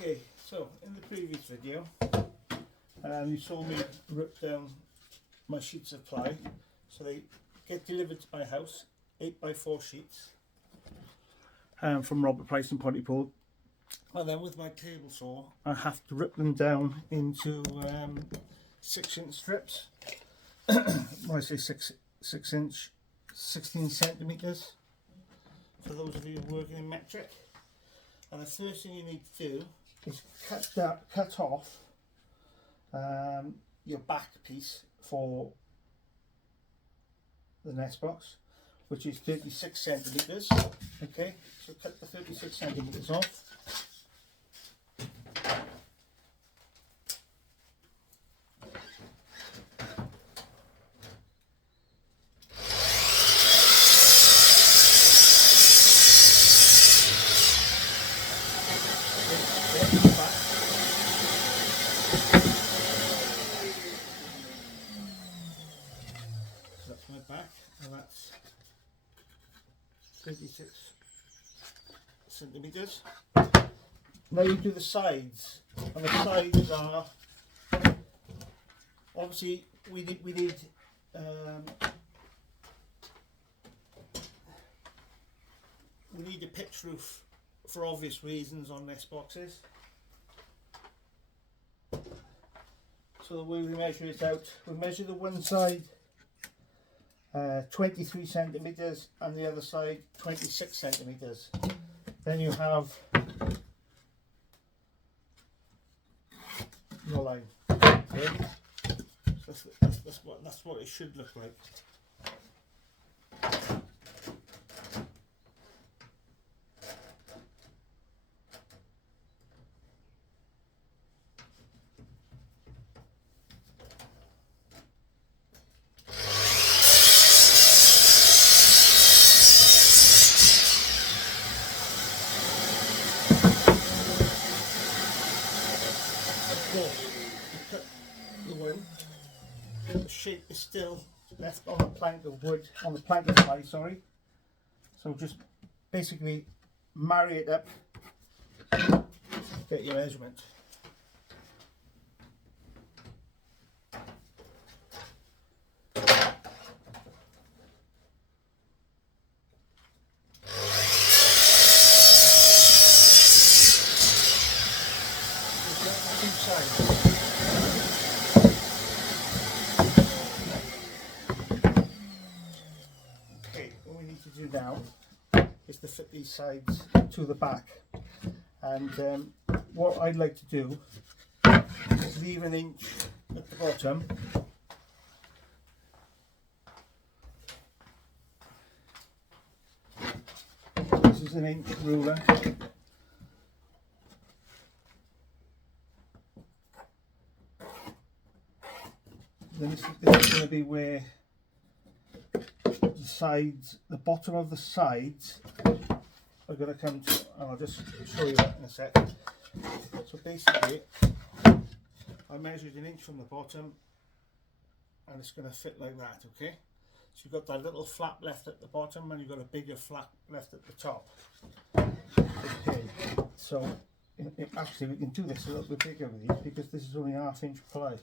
Okay, so in the previous video you saw me rip down my sheets of ply, so they get delivered to my house, 8x4 sheets from Robert Price and Pontypool, and then with my table saw I have to rip them down into 6-inch strips. When I say 6 inch, 16 centimeters for those of you working in metric. And the first thing you need to do is cut off your back piece for the nest box, which is 36 centimeters. Okay, so cut the 36 centimeters off. So that's my back, and that's 36 centimeters. Now you do the sides, and the sides are obviously we need a pitch roof for obvious reasons on nest boxes. So the way we measure it out, we measure the one side 23 centimeters and the other side 26 centimeters. Then you have your line. Okay? So that's what it should look like. The shape is still left on the plank of wood, on the plank of ply, sorry. So just basically marry it up, get your measurement. Okay, what we need to do now is to fit these sides to the back, and what I'd like to do is leave an inch at the bottom. This is an inch ruler. Then this is going to be where the sides, the bottom of the sides are going to come to, and I'll just show you that in a sec. So basically I measured an inch from the bottom and it's going to fit like that, okay? So you've got that little flap left at the bottom and you've got a bigger flap left at the top. Okay, so actually we can do this a little bit bigger with these because this is only 1/2 inch ply.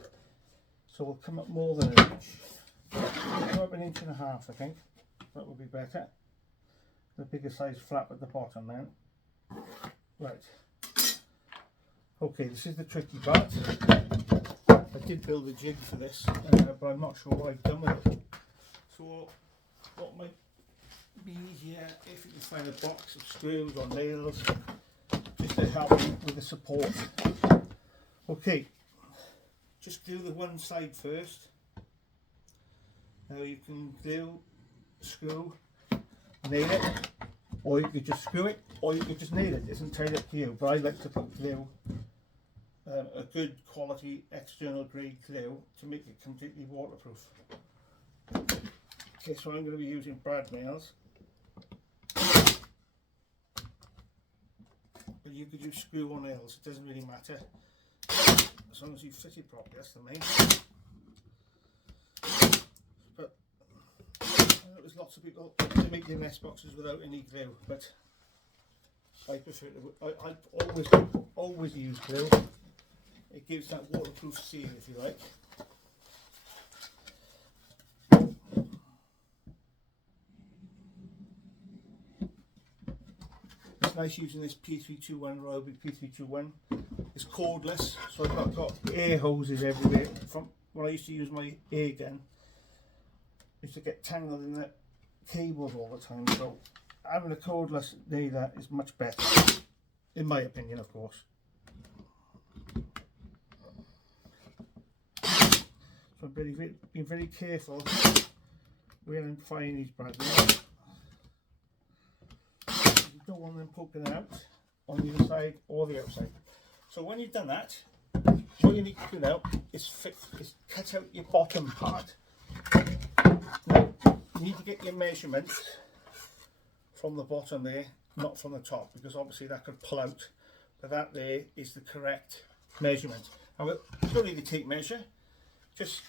So we'll come up more than an inch. We'll come up 1.5 inches, I think. That would be better. The bigger size flap at the bottom then. Right. Okay, this is the tricky part. I did build a jig for this, but I'm not sure what I've done with it. So what might be easier if you can find a box of screws or nails just to help you with the support. Okay. Just glue the one side first. Now you can glue, screw, nail it, or you could just screw it, or you could just nail it. It's entirely up to you, but I like to put glue, a good quality external grade glue to make it completely waterproof. Okay, so I'm going to be using brad nails, but you could use screw or nails, it doesn't really matter. As long as you fit it properly, that's the main. But there's lots of people to make their nest boxes without any glue, but I prefer to, I always use glue. It gives that waterproof seal, if you like. It's nice using this P321 Ryobi P321. It's cordless, so I've got air hoses everywhere. From when I used to use my air gun, I used to get tangled in the cables all the time. So having a cordless nailer is much better, in my opinion, of course. So I'm being very careful when I'm frying these brad nails. You don't want them poking out on the inside or the outside. So when you've done that, what you need to do now is cut out your bottom part. Now you need to get your measurements from the bottom there, not from the top, because obviously that could pull out. But that there is the correct measurement. And you don't need a tape measure. Just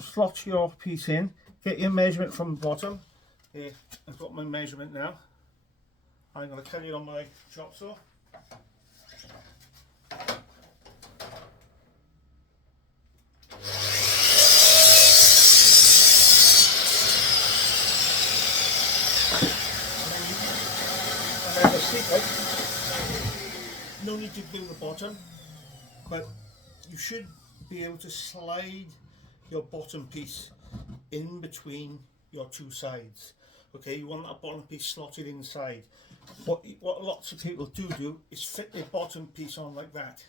slot your piece in, get your measurement from the bottom. Here, I've got my measurement now. I'm going to cut it on my chop saw. And then the secret, no need to glue the bottom, but you should be able to slide your bottom piece in between your two sides. Okay, you want that bottom piece slotted inside. What lots of people do is fit their bottom piece on like that.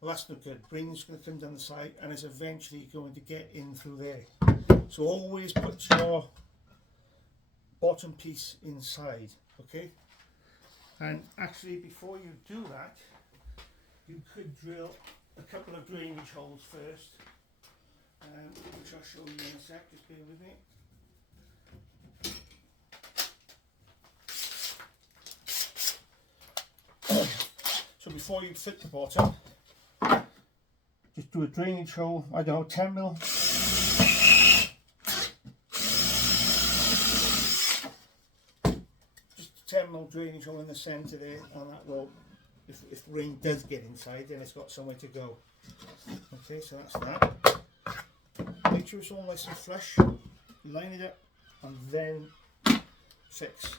Well, that's not good. Brain's going to come down the side and it's eventually going to get in through there. So always put your bottom piece inside, okay? And actually, before you do that, you could drill a couple of drainage holes first, which I'll show you in a sec. Just bear with me. So before you fit the bottom, just do a drainage hole, I don't know, 10 mil. Just a 10 mil drainage hole in the centre there, and that will, if rain does get inside, then it's got somewhere to go. Okay, so that's that. Make sure it's all nice and flush, line it up, and then fix.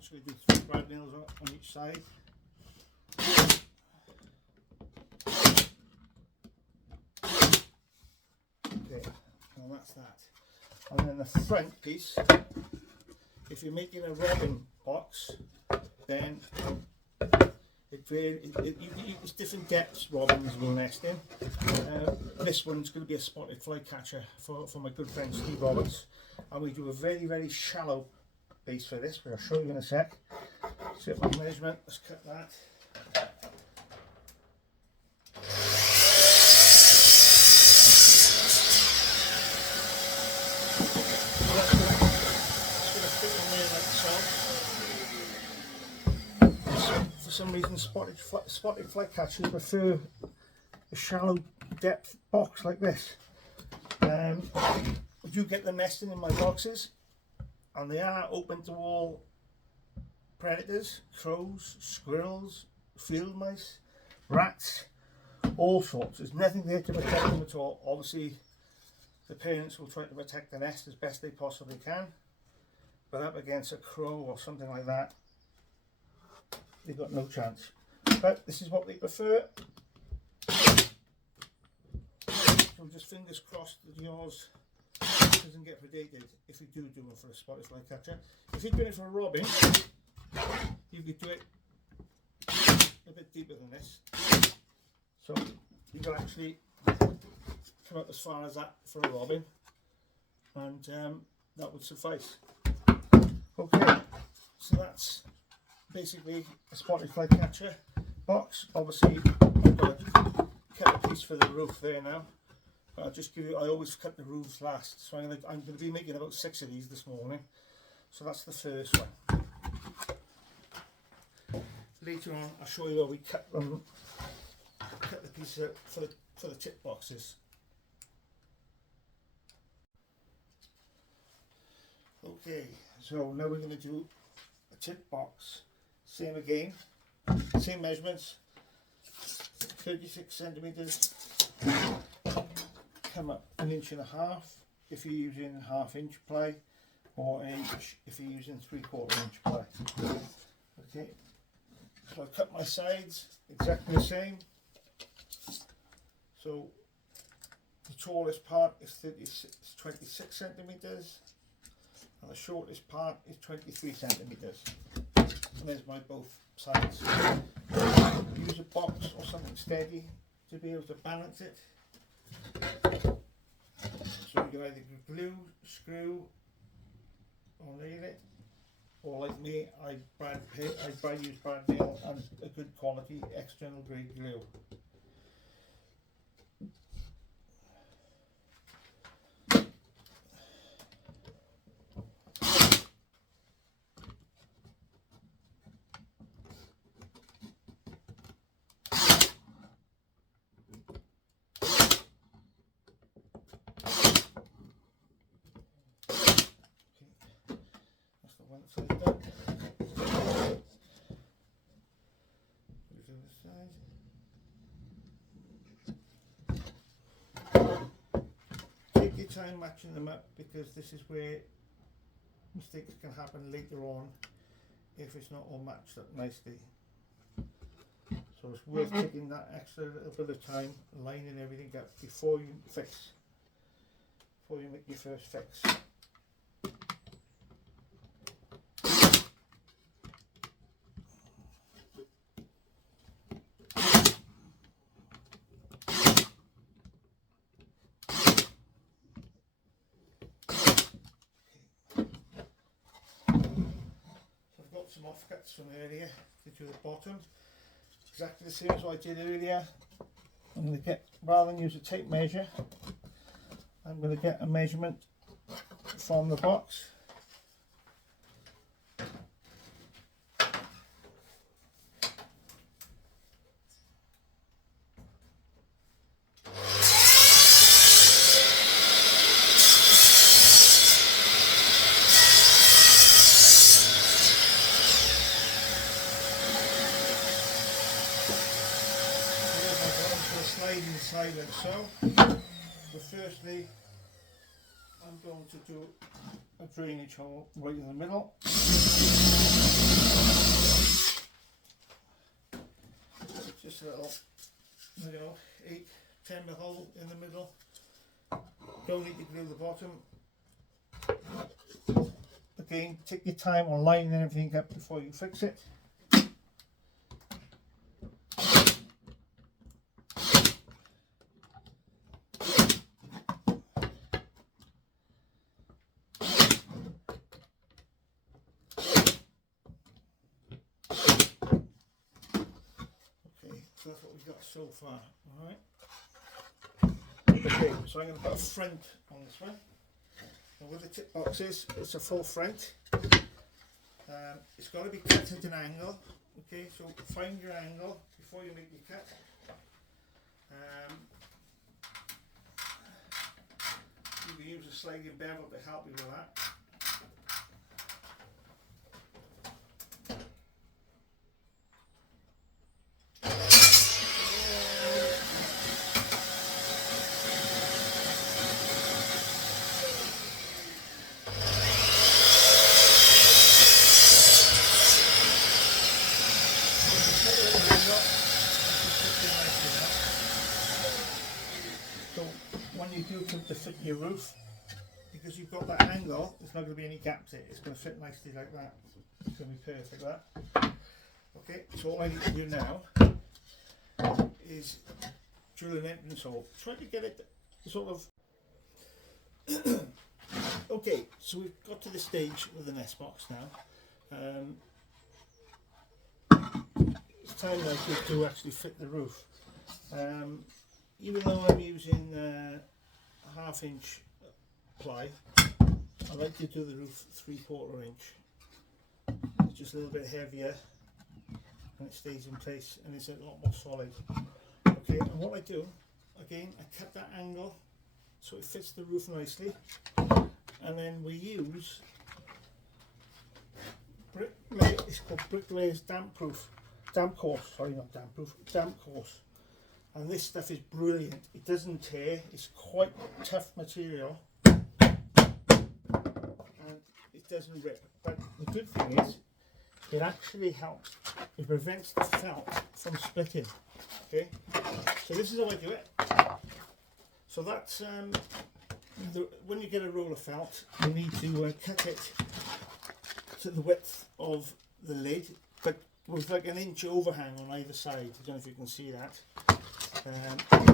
So we do 3 brad nails on each side. Okay, well that's that. And then the front piece, if you're making a robin box, then it's different depths robins will nest in. This one's going to be a spotted fly catcher for my good friend Steve Roberts, and we do a very, very shallow base for this, which I'll show you in a sec. Set my measurement, let's cut that. For some reason spotted fly catchers prefer a shallow depth box like this. I do get them nesting in my boxes, and they are open to all predators, crows, squirrels, field mice, rats, all sorts. There's nothing there to protect them at all. Obviously the parents will try to protect the nest as best they possibly can, but up against a crow or something like that, they've got no chance. But this is what they prefer. So just fingers crossed that yours doesn't get predated if you do it for a spotted fly catcher. If you're doing it for a robin, you could do it a bit deeper than this. So you can actually come up as far as that for a robin, and that would suffice. Okay, so that's basically a spotted fly catcher box. Obviously I've got to cut a piece for the roof there now. I'll just give you, I always cut the roofs last, so I'm going to be making about 6 of these this morning. So that's the first one. Later on I'll show you where we cut the piece out for the tip boxes. Okay, so now we're going to do a tip box. Same again, same measurements, 36 centimeters, come up 1.5 inches if you're using 1/2 inch ply, or 1 inch if you're using 3/4 inch ply. Okay, so I cut my sides exactly the same. So the tallest part is 26 centimeters, and the shortest part is 23 centimeters. And there's my both sides. Use a box or something steady to be able to balance it. So you can either glue, screw, or nail it, or like me, I use brand nail and a good quality external grade glue. One side done. Put it on the side. Take your time matching them up, because this is where mistakes can happen later on if it's not all matched up nicely. So it's worth taking that extra little bit of time, lining everything up before you fix, before you make your first fix. Some offcuts from earlier to do the bottom, exactly the same as what I did earlier. I'm going to get, rather than use a tape measure, I'm going to get a measurement from the box. Sliding side like so. But firstly, I'm going to do a drainage hole right in the middle. Just a little, 8-10 hole in the middle. Don't need to glue the bottom. Again, take your time on lining everything up before you fix it. So that's what we've got so far, alright? Okay, so I'm going to put a front on this one. And with the tip boxes, it's a full front. It's got to be cut at an angle, okay? So find your angle before you make your cut. You can use a sliding bevel to help you with that. So when you do come to fit your roof, because you've got that angle, there's not going to be any gaps in it. It's going to fit nicely like that. It's going to be perfect like that. Okay, so all I need to do now is drill an entrance hole. Try to get it sort of... Okay, so we've got to the stage with the nest box now. It's time now to actually fit the roof. Even though I'm using 1/2 inch ply, I like to do the roof 3/4 inch. It's just a little bit heavier and it stays in place and it's a lot more solid. Okay, and what I do, again, I cut that angle so it fits the roof nicely, and then we use it's called Bricklayer's damp course, sorry, not damp proof, damp course. And this stuff is brilliant. It doesn't tear, it's quite tough material, and it doesn't rip. But the good thing is, it actually helps, it prevents the felt from splitting. Okay, so this is how I do it. So that's, when you get a roll of felt, you need to cut it to the width of the lid, but with like an inch overhang on either side. I don't know if you can see that.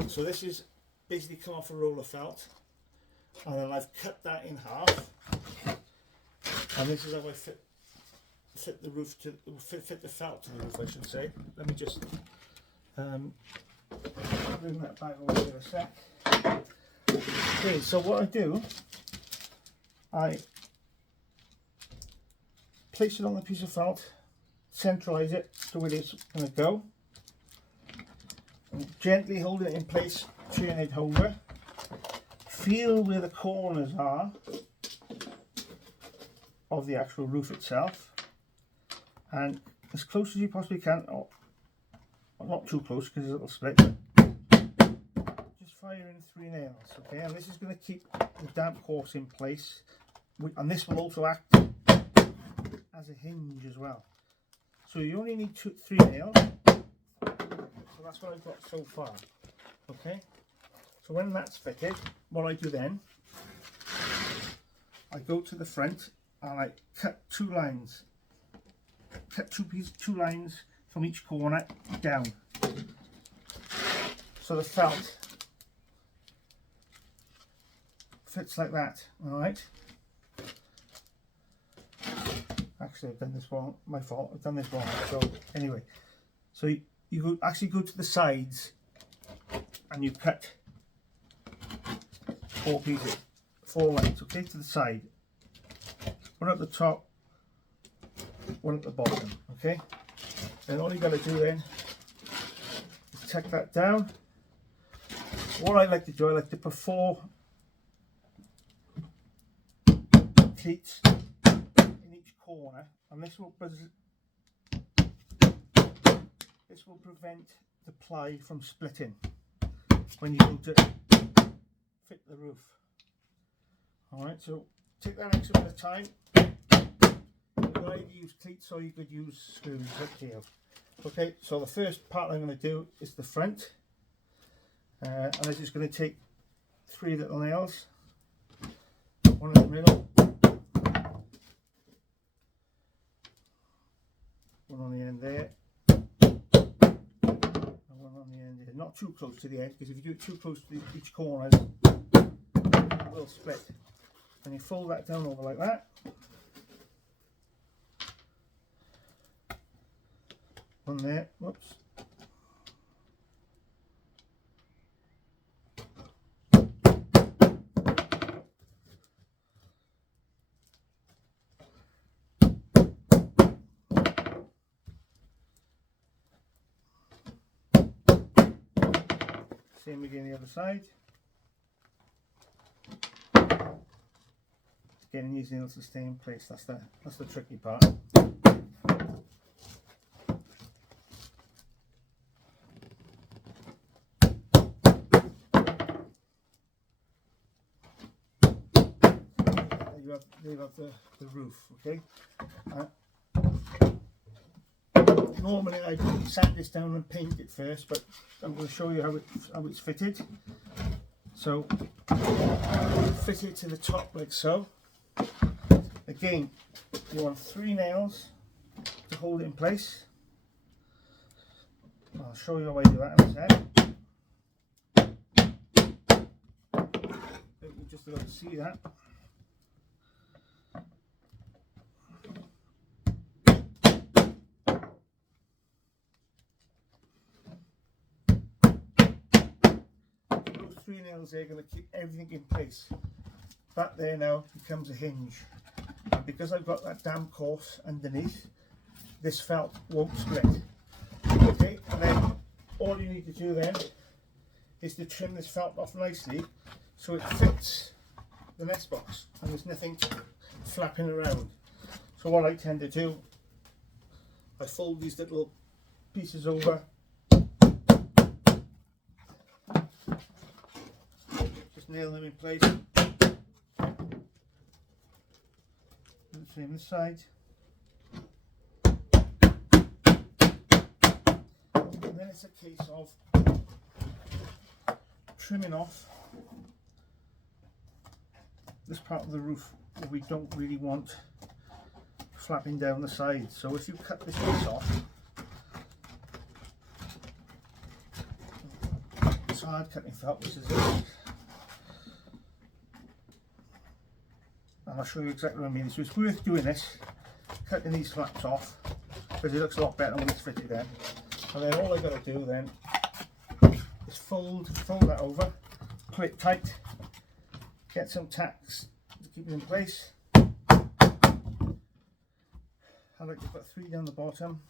So this is basically come off a roll of felt, and then I've cut that in half, and this is how I fit the roof to fit the felt to the roof, I should say. Let me just bring that back over here a sec. Okay, so what I do, I place it on the piece of felt, centralise it to where it's going to go, and gently hold it in place, turn it over, feel where the corners are of the actual roof itself, and as close as you possibly can, or not too close because it'll split, just fire in 3 nails, okay? And this is going to keep the damp course in place, and this will also act as a hinge as well. So you only need 3 nails, so that's what I've got so far, okay? So when that's fitted, what I do then, I go to the front and I cut 2 lines, cut 2 lines from each corner down, so the felt fits like that. All right, actually I've done this wrong, my fault, I've done this wrong. So anyway, so you actually go to the sides and you cut 4 pieces, 4 lines, okay, to the side, one at the top, one at the bottom, okay? And all you got to do then is tack that down. What I like to do, I like to put 4 pleats in each corner, and this will prevent the ply from splitting when you go to fit the roof. Alright, so take that extra bit of time. You could either use cleats or you could use screws, up to you. Okay, so the first part I'm going to do is the front, and I'm just going to take 3 little nails, one in the middle, one on the end there, and one on the end here. Not too close to the edge, because if you do it too close to each corner, it will split. And you fold that down over like that. One there, whoops. Same again the other side. Getting these nails to stay in place, that's the tricky part. There you have the roof, okay? Normally I sand this down and paint it first, but I'm going to show you how it's fitted. So fit it to the top like so. Again, you want 3 nails to hold it in place. I'll show you how I do that in a sec. You just about to see that. Those 3 nails there are going to keep everything in place. That there now becomes a hinge. And because I've got that damp course underneath, this felt won't split. Okay, and then all you need to do then is to trim this felt off nicely so it fits the nest box and there's nothing flapping around. So what I tend to do I fold these little pieces over, just nail them in place. Same this side. And then it's a case of trimming off this part of the roof that we don't really want flapping down the side. So if you cut this piece off, it's hard cutting felt, this is it. And I'll show you exactly what I mean. So it's worth doing this, cutting these flaps off, because it looks a lot better when it's fitted in. And then all I got to do then is fold that over, pull it tight, get some tacks to keep it in place. I like to put 3 down the bottom.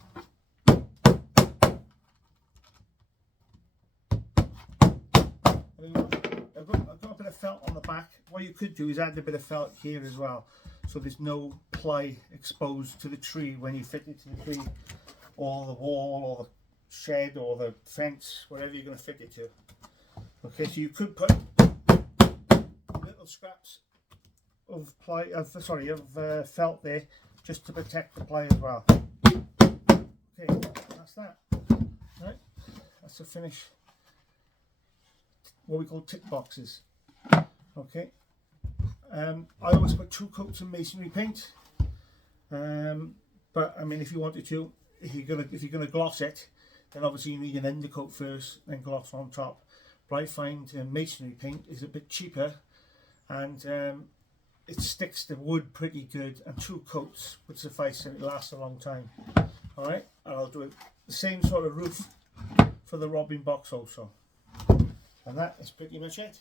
I've got a bit of felt on the back. What you could do is add a bit of felt here as well, so there's no ply exposed to the tree when you fit it to the tree, or the wall, or the shed, or the fence, whatever you're going to fit it to. Okay, so you could put little scraps of felt there, just to protect the ply as well. Okay, that's that. Right, that's the finish. What we call tick boxes. Okay, I always put 2 coats of masonry paint, but I mean, if you wanted to, if you're gonna gloss it, then obviously you need an undercoat first, then gloss on top. But I find masonry paint is a bit cheaper, and it sticks to wood pretty good, and 2 coats would suffice and it lasts a long time. Alright, and I'll do it the same sort of roof for the Robin box also. And that is pretty much it.